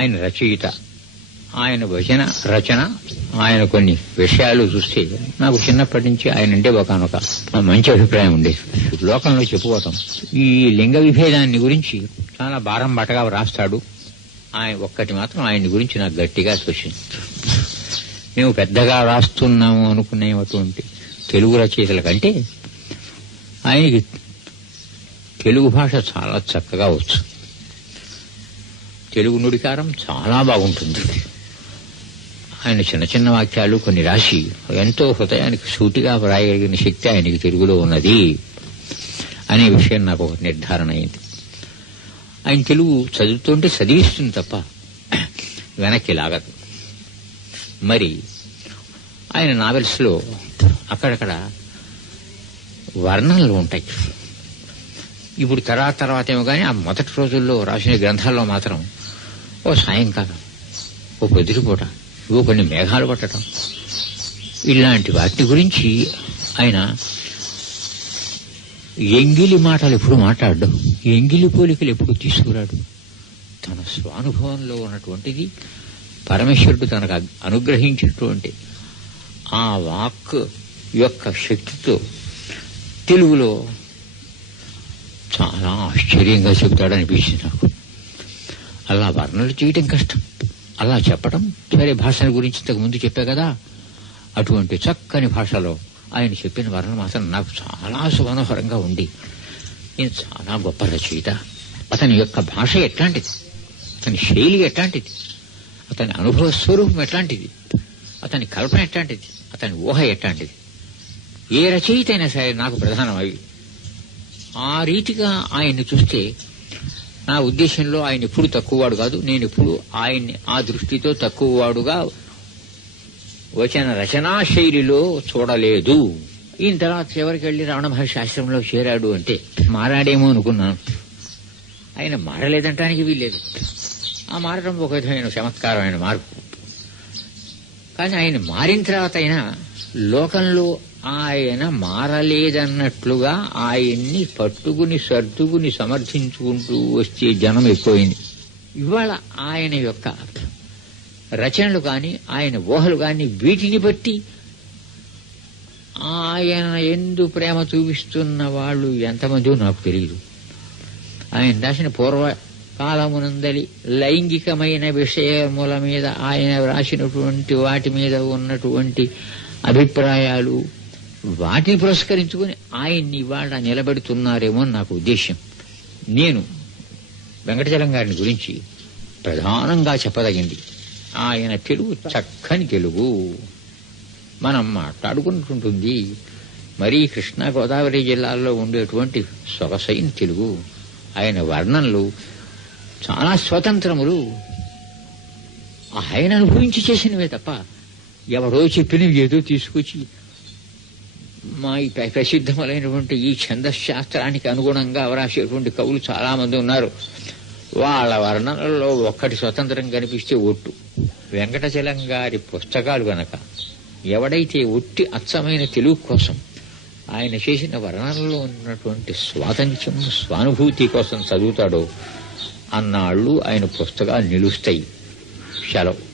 ఆయన రచయిత ఆయన భజన రచన ఆయన కొన్ని విషయాలు చూస్తే నాకు చిన్నప్పటి నుంచి ఆయన అంటే ఒకనొక మంచి అభిప్రాయం ఉండేది లోకంలో చెప్పుకోవటం ఈ లింగ విభేదాన్ని గురించి చాలా భారం బట్టగా రాస్తాడు ఆయన ఒక్కటి మాత్రం ఆయన గురించి నాకు గట్టిగా తోచింది మేము పెద్దగా రాస్తున్నాము అనుకునేటువంటి తెలుగు రచయితల కంటే ఆయనకి తెలుగు భాష చాలా చక్కగా వచ్చు. తెలుగు నుడికారం చాలా బాగుంటుంది. ఆయన చిన్న చిన్న వాక్యాలు కొన్ని రాసి ఎంతో హృదయానికి సూటిగా వ్రాయగలిగిన శక్తి ఆయనకి తెలుగులో ఉన్నది అనే విషయం నాకు ఒక నిర్ధారణ అయింది. ఆయన తెలుగు చదువుతుంటే చదివిస్తుంది తప్ప వెనక్కి లాగదు. మరి ఆయన నావెల్స్లో అక్కడక్కడ వర్ణనలు ఉంటాయి. ఇప్పుడు తర్వాత తర్వాత ఏమో కానీ ఆ మొదటి రోజుల్లో రాసిన గ్రంథాల్లో మాత్రం ఓ సాయంకాలం ఓ పొద్దుటిపూట ఇవో కొన్ని మేఘాలు పట్టడం. ఇలాంటి వాటి గురించి ఆయన ఎంగిలి మాటలు ఎప్పుడు మాట్లాడు ఎంగిలి పోలికలు ఎప్పుడు తీసుకురాడు. తన స్వానుభవంలో ఉన్నటువంటిది పరమేశ్వరుడు తనకు అనుగ్రహించినటువంటి ఆ వాక్ యొక్క శక్తితో తెలుగులో చాలా ఆశ్చర్యంగా చెబుతాడనిపించింది నాకు. అలా వర్ణలు చేయడం కష్టం. అలా చెప్పడం సరే భాషల గురించి ఇంతకు ముందు చెప్పా కదా. అటువంటి చక్కని భాషలో ఆయన చెప్పిన వర్ణలు మాత్రం నాకు చాలా సుమనోహరంగా ఉంది. నేను చాలా గొప్ప రచయిత. అతని యొక్క భాష ఎట్లాంటిది? అతని శైలి ఎట్లాంటిది? అతని అనుభవ స్వరూపం ఎట్లాంటిది? అతని కల్పన ఎట్లాంటిది? అతని ఊహ ఎట్లాంటిది? ఏ రచయిత అయినా సరే నాకు ప్రధానం అవి ఆ రీతిగా ఆయన్ని చూస్తే నా ఉద్దేశంలో ఆయన ఎప్పుడు తక్కువవాడు కాదు నేను ఎప్పుడు ఆయన్ని ఆ దృష్టితో తక్కువవాడుగా వచన రచనా శైలిలో చూడలేదు. ఈయన తర్వాత చివరికి వెళ్ళి రమణ మహర్షి ఆశ్రమంలో చేరాడు అంటే మారాడేమో అనుకున్నాను. ఆయన మారలేదంటానికి వీల్లేదు. ఆ మారడం ఒక విధమైన చమత్కారమైన మార్పు. కానీ ఆయన మారిన తర్వాత అయినా లోకంలో ఆయన మారలేదన్నట్లుగా ఆయన్ని పట్టుకుని సర్దుకుని సమర్థించుకుంటూ వచ్చే జనం ఎక్కువైంది. ఇవాళ ఆయన యొక్క రచనలు కానీ ఆయన ఊహలు కానీ వీటిని బట్టి ఆయన ఎందు ప్రేమ చూపిస్తున్న వాళ్ళు ఎంతమందో నాకు తెలియదు ఆయన రాసిన పూర్వ కాలమునందలి లైంగికమైన విషయముల మీద ఆయన రాసినటువంటి వాటి మీద ఉన్నటువంటి అభిప్రాయాలు వాటిని పురస్కరించుకుని ఆయన్ని ఇవాళ నిలబెడుతున్నారేమో అని నాకు ఉద్దేశ్యం. నేను వెంకటచలం గారిని గురించి ప్రధానంగా చెప్పదగింది. ఆయన తెలుగు చక్కని తెలుగు. మనం మాట్లాడుకుంటుంటుంది. మరీ కృష్ణా గోదావరి జిల్లాల్లో ఉండేటువంటి సొగసైన తెలుగు. ఆయన వర్ణనలు చాలా స్వతంత్రములు. ఆయన అనుభవించి చేసినవే తప్ప ఎవరో చెప్పినవి ఏదో తీసుకొచ్చి మా ఈ ప్ర- ప్రసిద్ధములైనటువంటి ఈ ఛందశాస్త్రానికి అనుగుణంగా వ్రాసేటువంటి కవులు చాలా మంది ఉన్నారు. వాళ్ళ వర్ణనలలో ఒక్కటి స్వతంత్రం కనిపిస్తే ఒట్టు. వెంకటచలం గారి పుస్తకాలు గనక ఎవడైతే ఒట్టి అచ్చమైన తెలుగు కోసం ఆయన చేసిన వర్ణనలో ఉన్నటువంటి స్వాతంత్ర్యం స్వానుభూతి కోసం చదువుతాడో అన్నాళ్ళు ఆయన పుస్తకాలు నిలుస్తాయి. సెలవు